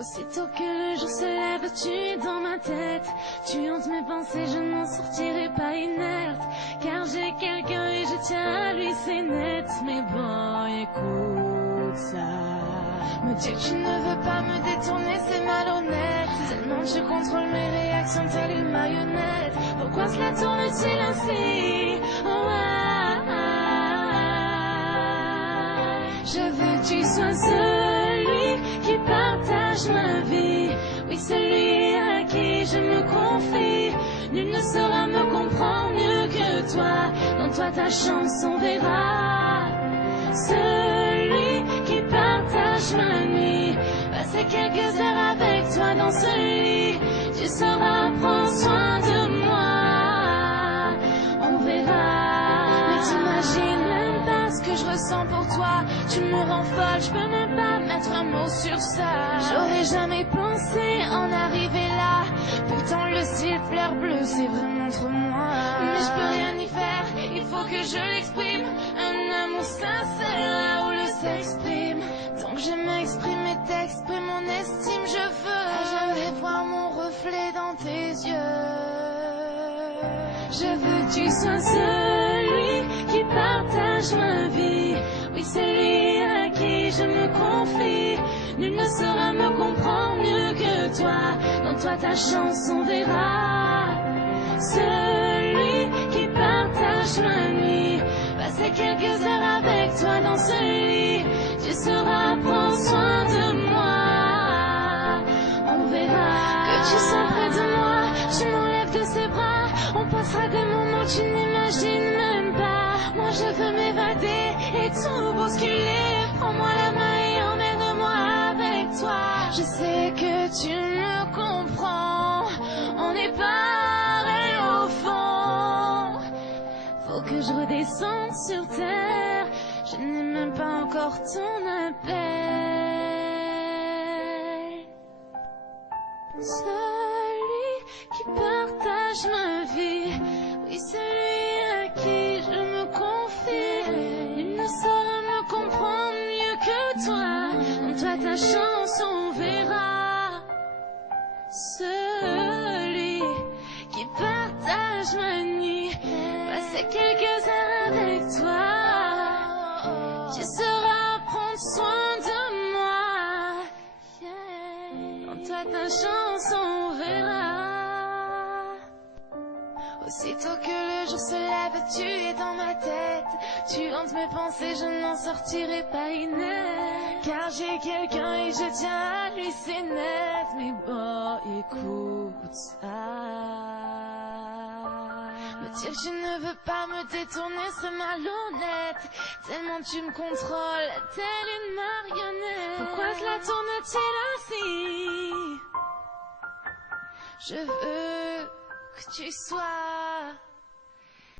Aussitôt que le jour se lève, tu es dans ma tête. Tu hantes mes pensées, je n'en sortirai pas inerte. Car j'ai quelqu'un et je tiens à lui, c'est net. Mais bon, écoute ça. Me dire que tu ne veux pas me détourner, c'est malhonnête. Tellement tu contrôles mes réactions telle une marionnette. Pourquoi cela tourne-t-il ainsi? Oh, je veux que tu sois celui qui partage ma vie. Oui, celui à qui je me confie. Nul ne saura me comprendre mieux que toi. Dans toi ta chance on verra. Celui qui partage ma nuit. Passer quelques heures avec toi dans ce lit. Tu sauras prendre soin de moi. On verra. Mais t'imagines même pas ce que je ressens pour toi. Tu me rends folle, je peux même pas mettre un mot sur ça. J'aurais jamais pensé en arriver là. Pourtant le ciel fleur bleue, c'est vraiment trop moi. Mais je peux rien y faire, il faut que je l'exprime. Un amour sincère là où le s'exprime. Tant que je m'exprime et t'exprime mon estime, je veux à jamais voir mon reflet dans tes yeux. Je veux que tu sois celui qui partage ma vie. Oui, celui à qui je me confie. Nul ne saura me comprendre mieux que toi. Dans toi ta chance on verra. Celui qui partage ma nuit. Passer quelques heures avec toi dans ce lit. Tu sauras prendre soin de moi. On verra. Que tu sois près de moi, tu m'enlèves de ses bras. On passera des moments que tu n'imagines même pas. Moi je veux m'évader et tout bousculer. Prends-moi la main et emmène-moi avec toi. Je sais que tu me comprends. On est pareil au fond. Faut que je redescende sur terre. Je n'ai même pas encore ton appel. Celui qui partage ma vie. Oui, celui à qui je me confie. Il ne saura me comprendre mieux que toi. En toi ta chance on verra. Celui qui partage ma nuit. Passer quelques heures avec toi. Tu sauras prendre soin de moi. En toi ta chance on verra. Aussitôt que le jour se lève, tu es dans ma tête. Tu hantes mes pensées, je n'en sortirai pas inerte. Car j'ai quelqu'un et je tiens à lui, c'est net. Mais bon, écoute ça. Me dire que tu ne veux pas me détourner serait malhonnête. Tellement tu me contrôles, telle une marionnette. Pourquoi cela tourne-t-il ainsi? Je veux que tu sois